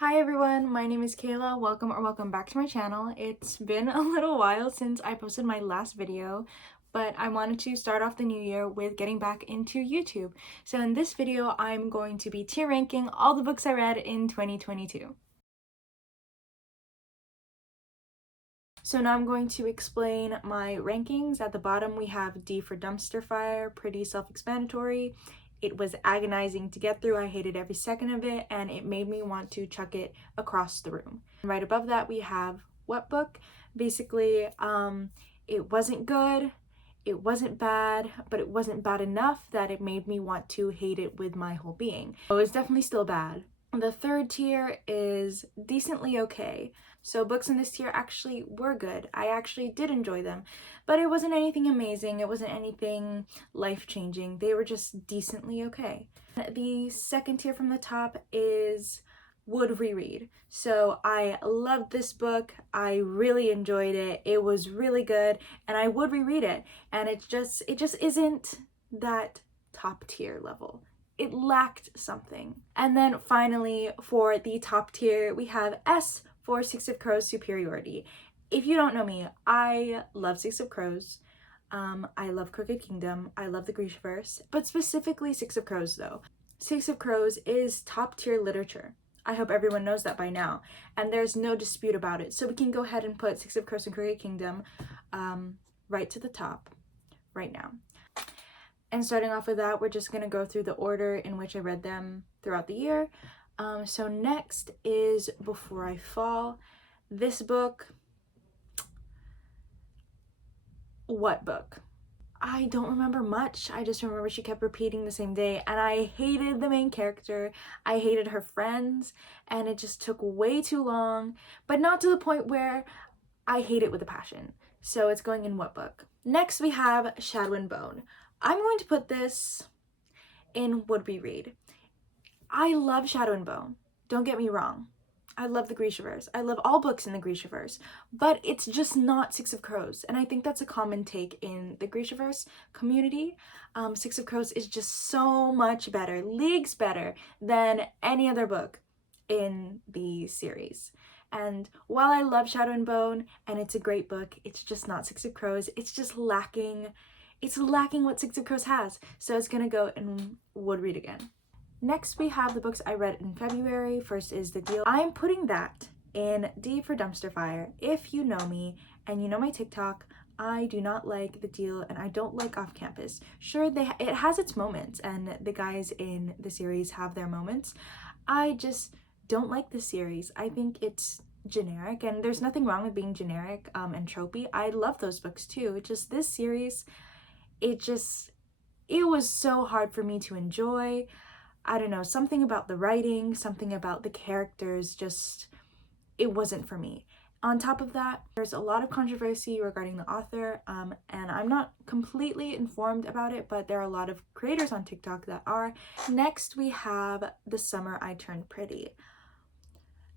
Hi everyone, my name is Kayla. Welcome back to my channel. It's been a little while since I posted my last video, but I wanted to start off the new year with getting back into YouTube. So in this video, I'm going to be tier ranking all the books I read in 2022. So now I'm going to explain my rankings. At the bottom we have D for Dumpster Fire, pretty self-explanatory. It was agonizing to get through. I hated every second of it, and it made me want to chuck it across the room. Right above that we have What Book. Basically, it wasn't good, it wasn't bad, but it wasn't bad enough that it made me want to hate it with my whole being. So it's definitely still bad. The third tier is decently okay. So books in this tier actually were good. I actually did enjoy them, but it wasn't anything amazing. It wasn't anything life-changing. They were just decently okay. The second tier from the top is would reread. So I loved this book. I really enjoyed it. It was really good, and I would reread it. And it just isn't that top tier level. It lacked something. And then finally, for the top tier, we have S for Six of Crows Superiority. If you don't know me, I love Six of Crows. I love Crooked Kingdom. I love the Grishaverse, but specifically Six of Crows though. Six of Crows is top tier literature. I hope everyone knows that by now, and there's no dispute about it. So we can go ahead and put Six of Crows and Crooked Kingdom right to the top right now. And starting off with that, we're just going to go through the order in which I read them throughout the year. So next is Before I Fall. This book, what book? I don't remember much. I just remember she kept repeating the same day, and I hated the main character. I hated her friends, and it just took way too long, but not to the point where I hate it with a passion. So it's going in what book? Next we have Shadow and Bone. I'm going to put this in would reread. I love Shadow and Bone. Don't get me wrong. I love the Grishaverse. I love all books in the Grishaverse, but it's just not Six of Crows. And I think that's a common take in the Grishaverse community. Six of Crows is just so much better, leagues better than any other book in the series. And while I love Shadow and Bone and it's a great book, it's just not Six of Crows. It's just lacking. It's lacking what Six of Crows has. So it's gonna go and would read again. Next we have the books I read in February. First is The Deal. I'm putting that in D for Dumpster Fire. If you know me and you know my TikTok, I do not like The Deal and I don't like Off Campus. Sure, it has its moments and the guys in the series have their moments. I just don't like this series. I think it's generic, and there's nothing wrong with being generic and tropey. I love those books too. It's just this series, it was so hard for me to enjoy. I don't know, something about the writing, something about the characters, just, it wasn't for me. On top of that, there's a lot of controversy regarding the author, and I'm not completely informed about it, but there are a lot of creators on TikTok that are. Next, we have The Summer I Turned Pretty.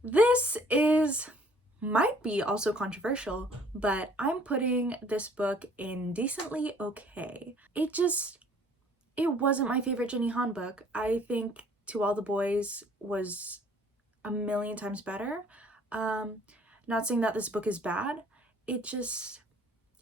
This might be also controversial, but I'm putting this book in decently okay. It wasn't my favorite Jenny Han book. I think To All the Boys was a million times better. Not saying that this book is bad. It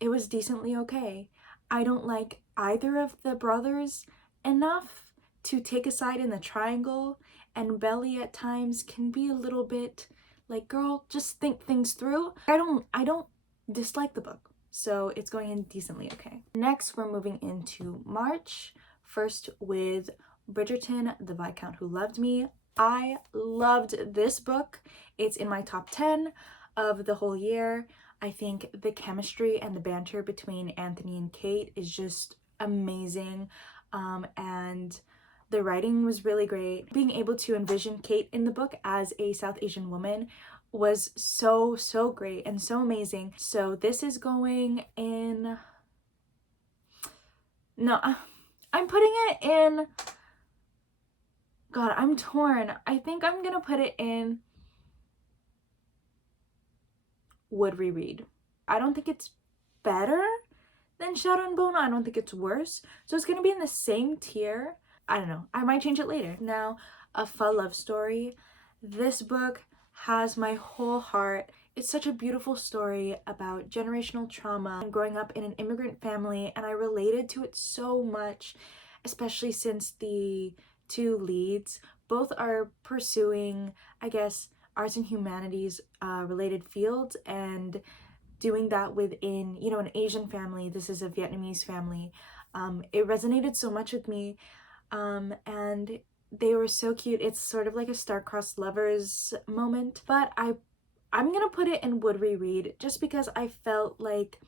was decently okay. I don't like either of the brothers enough to take a side in the triangle, and Belly at times can be a little bit like, girl, just think things through. I don't dislike the book, so it's going in decently okay. Next, we're moving into March. First with Bridgerton, The Viscount Who Loved Me. I loved this book. It's in my top 10 of the whole year. I think the chemistry and the banter between Anthony and Kate is just amazing, and the writing was really great. Being able to envision Kate in the book as a South Asian woman was so great and so amazing. So this is going in... No, I'm putting it in... God, I'm torn. I think I'm gonna put it in would reread. I don't think it's better than Shadow and Bone. I don't think it's worse. So it's gonna be in the same tier. I don't know. I might change it later. Now, A Faux Love Story. This book has my whole heart. It's such a beautiful story about generational trauma and growing up in an immigrant family, and I related to it so much, especially since the two leads both are pursuing, I guess, arts and humanities related fields, and doing that within, an Asian family. This is a Vietnamese family. It resonated so much with me, and they were so cute. It's sort of like a star-crossed lovers moment, but I'm gonna put it in would reread just because I felt like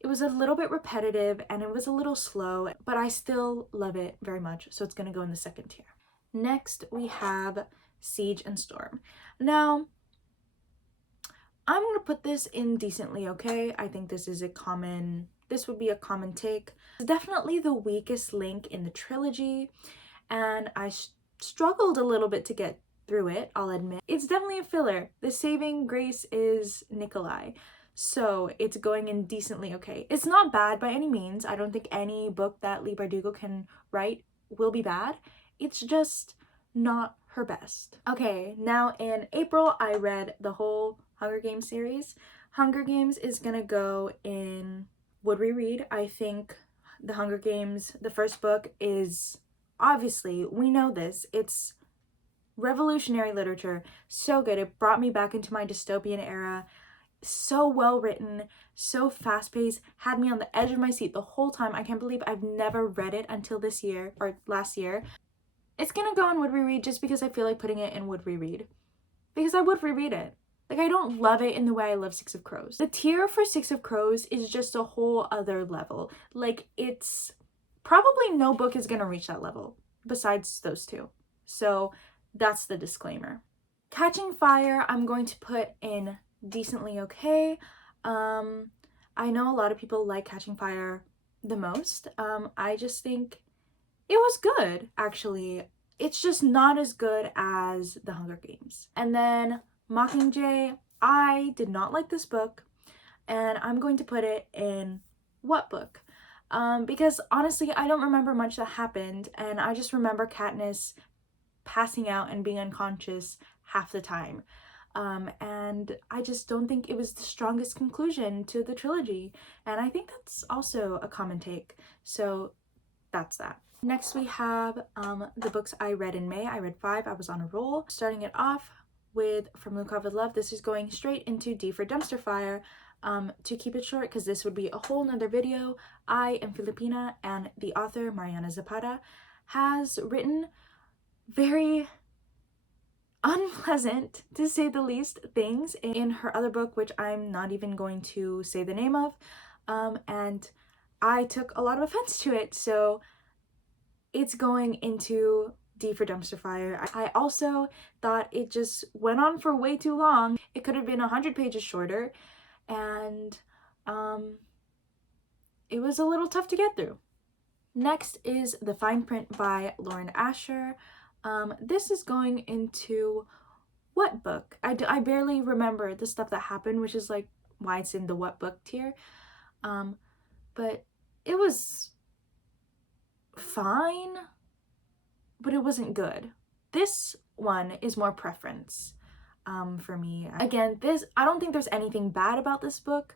it was a little bit repetitive and it was a little slow, but I still love it very much, so it's gonna go in the second tier. Next, we have Siege and Storm. Now, I'm gonna put this in decently okay. I think this would be a common take. It's definitely the weakest link in the trilogy, and I struggled a little bit to get through it, I'll admit. It's definitely a filler. The saving grace is Nikolai, so it's going in decently okay. It's not bad by any means. I don't think any book that Leigh Bardugo can write will be bad. It's just not her best. Okay, now in April, I read the whole Hunger Games series. Hunger Games is gonna go in would reread. I think the Hunger Games, the first book, is obviously, we know this, it's revolutionary literature, so good. It brought me back into my dystopian era. So well written, so fast-paced, had me on the edge of my seat the whole time. I can't believe I've never read it until this year, or last year. It's gonna go in would reread just because I feel like putting it in would reread, because I would reread it. Like, I don't love it in the way I love Six of Crows. The tier for Six of Crows is just a whole other level. Like, it's probably no book is gonna reach that level besides those two. So that's the disclaimer. Catching Fire, I'm going to put in decently okay. I know a lot of people like Catching Fire the most. I just think it was good, actually. It's just not as good as The Hunger Games. And then Mockingjay, I did not like this book, and I'm going to put it in what book? Because honestly, I don't remember much that happened, and I just remember Katniss passing out and being unconscious half the time. And I just don't think it was the strongest conclusion to the trilogy, and I think that's also a common take, so that's that. Next we have the books I read in May. I read 5, I was on a roll. Starting it off with From Lukov with Love, this is going straight into D for Dumpster Fire. To keep it short, because this would be a whole nother video, I am Filipina, and the author, Mariana Zapata, has written very unpleasant, to say the least, things in her other book, which I'm not even going to say the name of, and I took a lot of offense to it, so it's going into D for Dumpster Fire. I also thought it just went on for way too long. It could have been 100 pages shorter, and it was a little tough to get through. Next is The Fine Print by Lauren Asher. This is going into what book? I barely remember the stuff that happened, which is like why it's in the what book tier. But it was fine, but it wasn't good. This one is more preference for me. Again, I don't think there's anything bad about this book.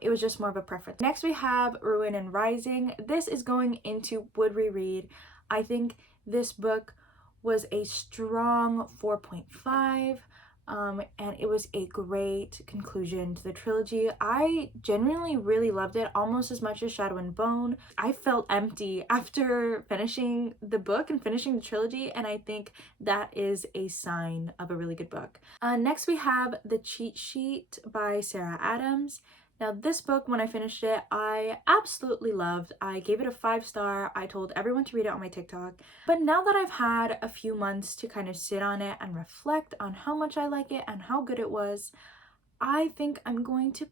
It was just more of a preference. Next we have Ruin and Rising. This is going into would reread. I think this book was a strong 4.5, and it was a great conclusion to the trilogy. I genuinely really loved it, almost as much as Shadow and Bone. I felt empty after finishing the book and finishing the trilogy, and I think that is a sign of a really good book. Next we have The Cheat Sheet by Sarah Adams. Now this book, when I finished it, I absolutely loved. I gave it a 5-star. I told everyone to read it on my TikTok. But now that I've had a few months to kind of sit on it and reflect on how much I like it and how good it was, I think I'm going to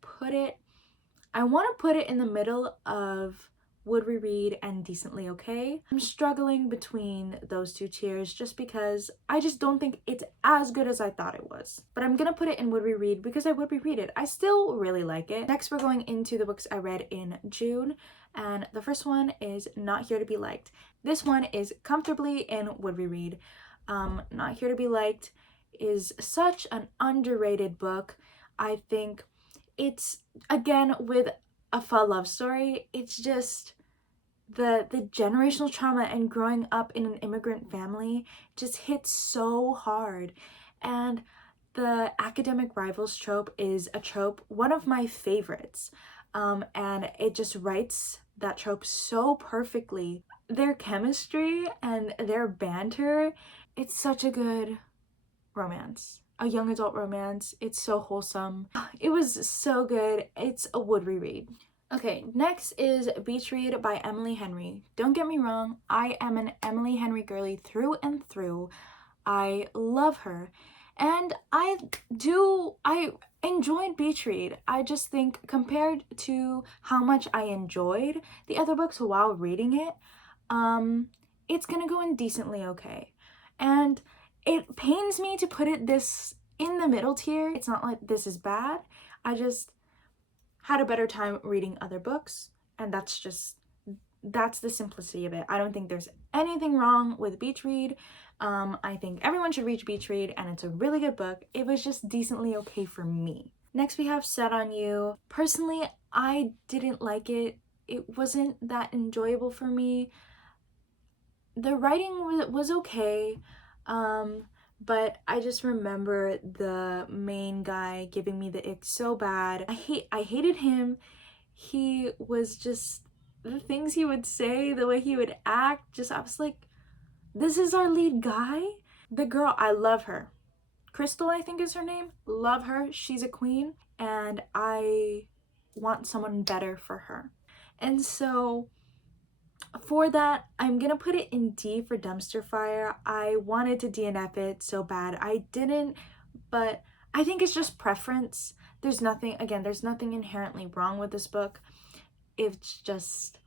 I want to put it in the middle of would reread and decently okay. I'm struggling between those two tiers just because I just don't think it's as good as I thought it was. But I'm gonna put it in would reread because I would reread it. I still really like it. Next, we're going into the books I read in June, and the first one is Not Here to Be Liked. This one is comfortably in would reread. Not Here to Be Liked is such an underrated book. I think it's, again, with a fun love story, it's just the generational trauma and growing up in an immigrant family just hits so hard. And the academic rivals trope is a trope, one of my favorites. And it just writes that trope so perfectly. Their chemistry and their banter, it's such a good romance. A young adult romance. It's so wholesome. It was so good. It's a would reread. Okay, next is Beach Read by Emily Henry. Don't get me wrong, I am an Emily Henry girly through and through. I love her. And I enjoyed Beach Read. I just think compared to how much I enjoyed the other books while reading it, it's gonna go in decently okay. And it pains me to put it this in the middle tier. It's not like this is bad. I just had a better time reading other books, and that's the simplicity of it. I don't think there's anything wrong with Beach Read. I think everyone should read Beach Read, and it's a really good book. It was just decently okay for me. Next we have Set on You. Personally, I didn't like it. It wasn't that enjoyable for me. The writing was okay, but I just remember the main guy giving me the ick so bad. I hated him. He was just, the things he would say, the way he would act, just, I was like, this is our lead guy? The girl, I love her. Crystal, I think is her name. Love her. She's a queen, and I want someone better for her. And so for that, I'm gonna put it in D for Dumpster Fire. I wanted to DNF it so bad. I didn't, but I think it's just preference. There's nothing inherently wrong with this book. It's just,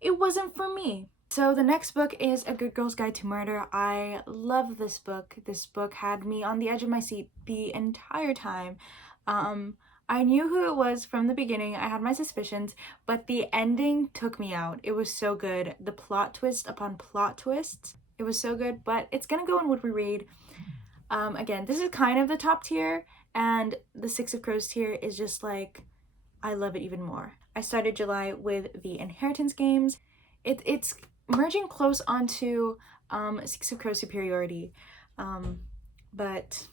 it wasn't for me. So the next book is A Good Girl's Guide to Murder. I love this book. This book had me on the edge of my seat the entire time. I knew who it was from the beginning. I had my suspicions, but the ending took me out. It was so good. The plot twist upon plot twist. It was so good, but it's gonna go in Would We Read. Again, this is kind of the top tier, and the Six of Crows tier is just like, I love it even more. I started July with the Inheritance Games. It's merging close onto Six of Crows superiority, but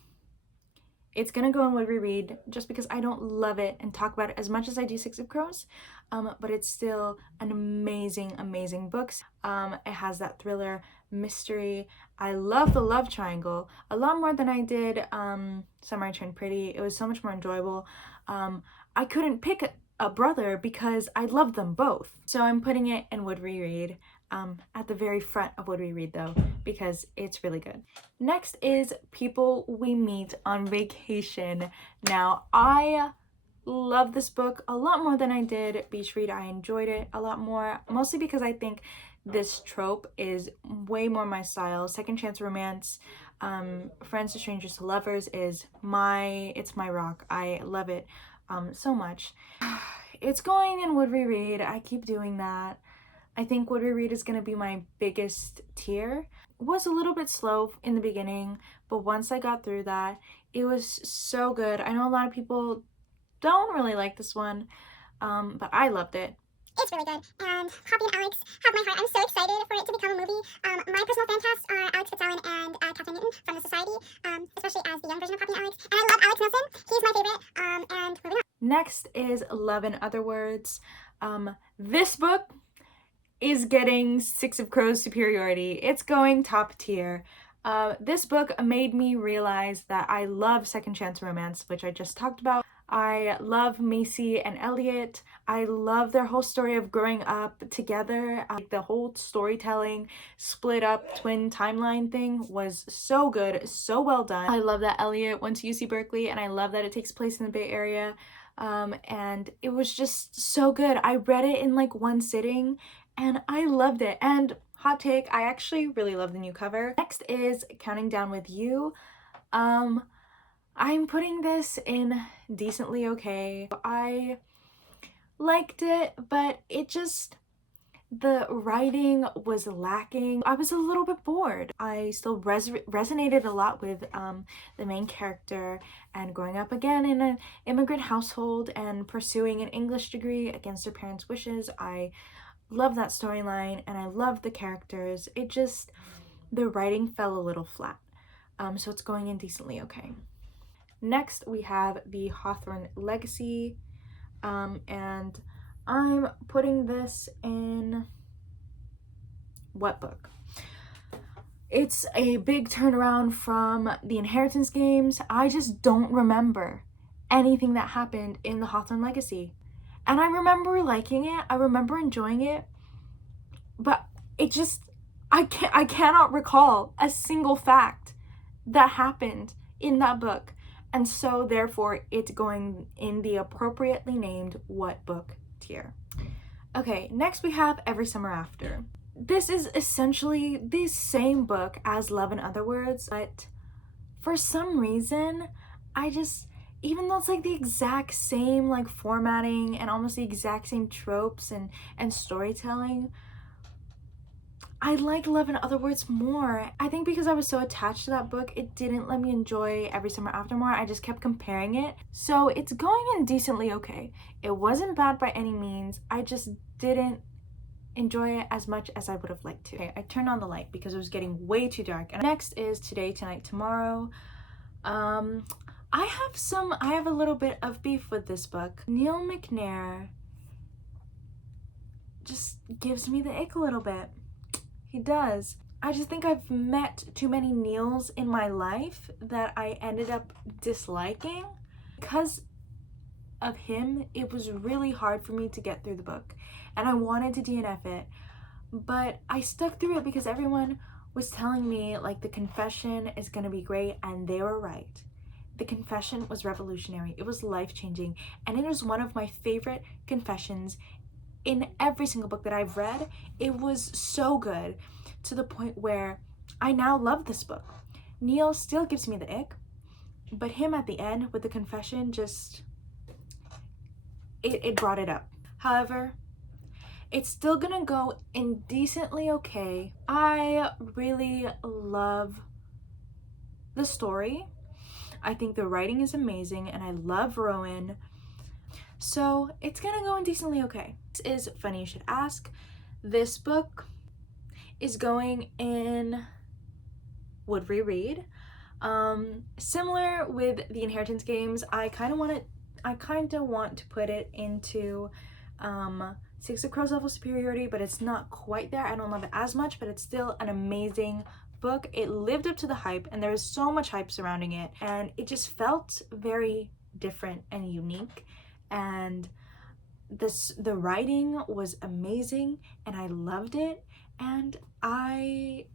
it's gonna go in Would We Read just because I don't love it and talk about it as much as I do Six of Crows, but it's still an amazing, amazing book. It has that thriller, mystery. I love the love triangle a lot more than I did Summer I Turned Pretty. It was so much more enjoyable. I couldn't pick a brother because I love them both. So I'm putting it in Would We Read. At the very front of Would We Read though, because it's really good. Next is People We Meet on Vacation. Now, I love this book a lot more than I did Beach Read. I enjoyed it a lot more, mostly because I think this trope is way more my style. Second chance romance, friends to strangers to lovers is it's my rock. I love it so much. It's going in Would We Read. I keep doing that. I think Would We Read is going to be my biggest tier. It was a little bit slow in the beginning, but once I got through that, it was so good. I know a lot of people don't really like this one, but I loved it. It's really good, and Poppy and Alex have my heart. I'm so excited for it to become a movie. My personal fan casts are Alex Fitzallen and Catherine Newton from The Society, especially as the young version of Poppy and Alex. And I love Alex Nelson. He's my favorite, and moving on. Next is Love in Other Words. This book is getting Six of Crows superiority. It's going top tier. This book made me realize that I love second chance romance, which I just talked about. I love Macy and Elliot. I love their whole story of growing up together. The whole storytelling, split up twin timeline thing was so good, so well done. I love that Elliot went to UC Berkeley, and I love that it takes place in the Bay Area. And it was just so good. I read it in like one sitting, and I loved it. And hot take, I actually really love the new cover. Next is Counting Down With You. I'm putting this in decently okay. I liked it, but it just, The writing was lacking. I was a little bit bored. I still resonated a lot with the main character, and growing up again in an immigrant household and pursuing an English degree against her parents' wishes. I love that storyline and I love the characters. It just, the writing fell a little flat. So it's going in decently okay. Next, we have the Hawthorne Legacy, and I'm putting this in what book? It's a big turnaround from the Inheritance games. I just don't remember anything that happened in the Hawthorne Legacy. And I remember liking it, I remember enjoying it, but it just, I cannot recall a single fact that happened in that book. And so therefore it's going in the appropriately named what book tier. Okay, next we have Every Summer After. This is essentially the same book as Love in Other Words, but for some reason, I just, even though it's like the exact same like formatting and almost the exact same tropes and storytelling, I like Love in Other Words more. I think because I was so attached to that book, it didn't let me enjoy Every Summer After more. I just kept comparing it. So it's going in decently okay. It wasn't bad by any means. I just didn't enjoy it as much as I would have liked to. Okay, I turned on the light because it was getting way too dark. And next is Today, Tonight, Tomorrow. I have a little bit of beef with this book. Neil McNair just gives me the ick a little bit. He does. I just think I've met too many Neils in my life that I ended up disliking. Because of him, it was really hard for me to get through the book. And I wanted to DNF it. But I stuck through it because everyone was telling me like the confession is gonna be great, and they were right. The confession was revolutionary. It was life-changing. And it is one of my favorite confessions in every single book that I've read. It was so good to the point where I now love this book. Neil still gives me the ick, but him at the end with the confession just, it brought it up. However, it's still gonna go indecently okay. I really love the story. I think the writing is amazing and I love Rowan. So it's gonna go indecently okay. This is Funny You Should Ask. This book is going in would reread. Similar with the Inheritance games, I kind of want to put it into Six of Crows level superiority, but it's not quite there. I don't love it as much, but it's still an amazing book. It lived up to the hype, and there was so much hype surrounding it, and it just felt very different and unique. And the writing was amazing, and I loved it, and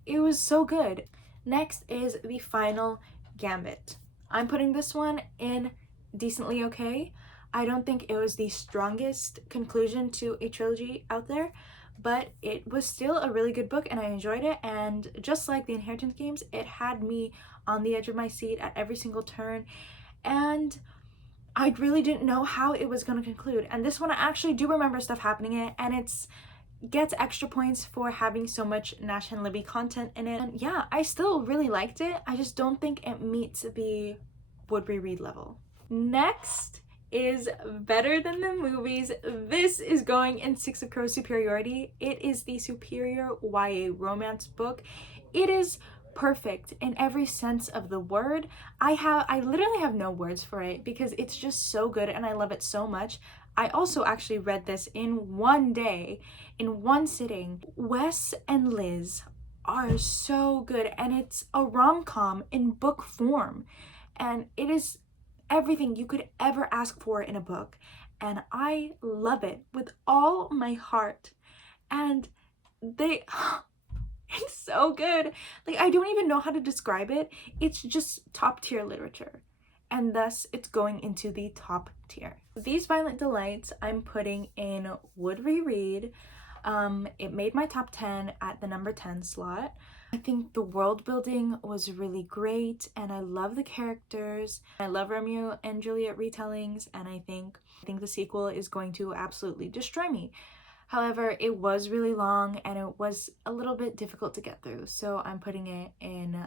it was so good. Next is The Final Gambit. I'm putting this one in decently okay. I don't think it was the strongest conclusion to a trilogy out there, but it was still a really good book and I enjoyed it. And just like the Inheritance games, it had me on the edge of my seat at every single turn, and I really didn't know how it was going to conclude. And this one, I actually do remember stuff happening in it, and it's gets extra points for having so much Nash and Libby content in it. And yeah, I still really liked it. I just don't think it meets the would reread level. Next is Better Than the Movies. This is going in Six of Crows superiority. It is the superior YA romance book. It is perfect in every sense of the word. I literally have no words for it because it's just so good and I love it so much. I also actually read this in one day, in one sitting. Wes and Liz are so good, and it's a rom-com in book form, and it is everything you could ever ask for in a book, and I love it with all my heart. And it's so good. Like, I don't even know how to describe it. It's just top tier literature, and thus it's going into the top tier. These Violent Delights I'm putting in would reread. It made my top 10 at the number 10 slot. I think the world building was really great, and I love the characters. I love Romeo and Juliet retellings, and I think the sequel is going to absolutely destroy me. However, it was really long and it was a little bit difficult to get through, so I'm putting it in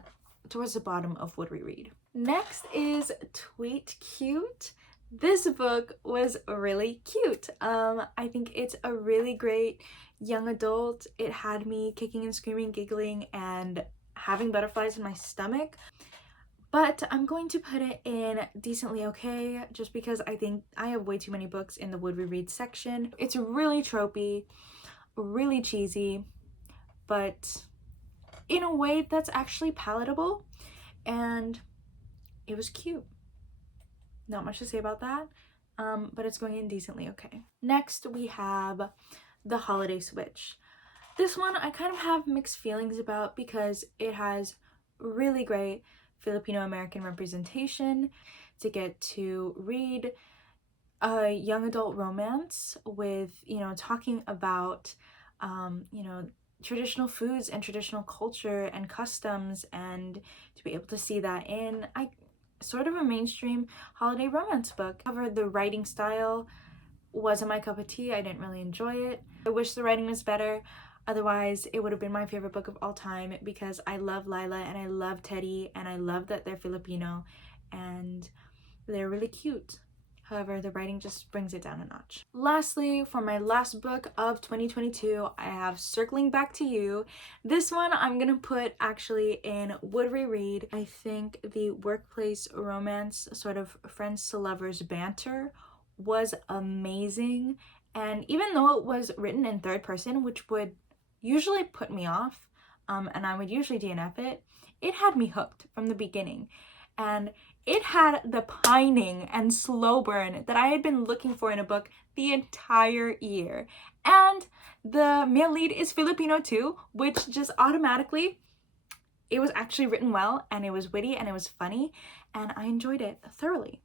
towards the bottom of would reread. Next is Tweet Cute. This book was really cute. I think it's a really great young adult. It had me kicking and screaming, giggling, and having butterflies in my stomach. But I'm going to put it in decently okay, just because I think I have way too many books in the would reread section. It's really tropey, really cheesy, but in a way that's actually palatable, and it was cute. Not much to say about that, but it's going in decently okay. Next, we have The Holiday Switch. This one I kind of have mixed feelings about because it has really great Filipino American representation. To get to read a young adult romance with, talking about, traditional foods and traditional culture and customs, and to be able to see that in sort of a mainstream holiday romance book. However, the writing style wasn't my cup of tea. I didn't really enjoy it. I wish the writing was better. Otherwise, it would have been my favorite book of all time because I love Lila and I love Teddy and I love that they're Filipino and they're really cute. However, the writing just brings it down a notch. Lastly, for my last book of 2022, I have Circling Back to You. This one I'm gonna put actually in would reread. I think the workplace romance, sort of friends to lovers banter, was amazing. And even though it was written in third person, which would usually put me off, and I would usually DNF it, it had me hooked from the beginning. And it had the pining and slow burn that I had been looking for in a book the entire year. And the male lead is Filipino too, which just automatically, it was actually written well and it was witty and it was funny and I enjoyed it thoroughly.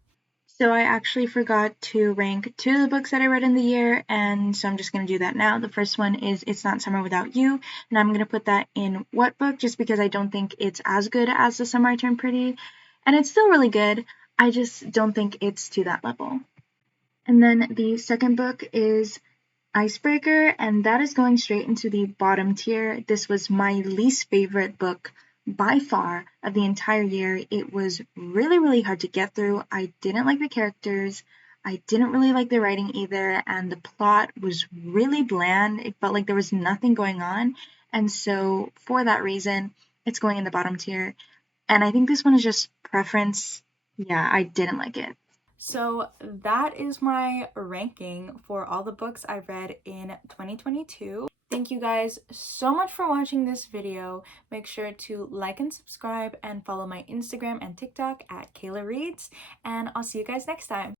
So I actually forgot to rank two of the books that I read in the year, and so I'm just going to do that now. The first one is It's Not Summer Without You, and I'm going to put that in what book just because I don't think it's as good as The Summer I Turned Pretty, and it's still really good. I just don't think it's to that level. And then the second book is Icebreaker, and that is going straight into the bottom tier. This was my least favorite book by far of the entire year. It was really, really hard to get through. I didn't like the characters. I didn't really like the writing either, and the plot was really bland. It felt like there was nothing going on, and so for that reason, it's going in the bottom tier. And I think this one is just preference. Yeah, I didn't like it. So that is my ranking for all the books I read in 2022. Thank you guys so much for watching this video. Make sure to like and subscribe and follow my Instagram and TikTok at Kayla Reads, and I'll see you guys next time.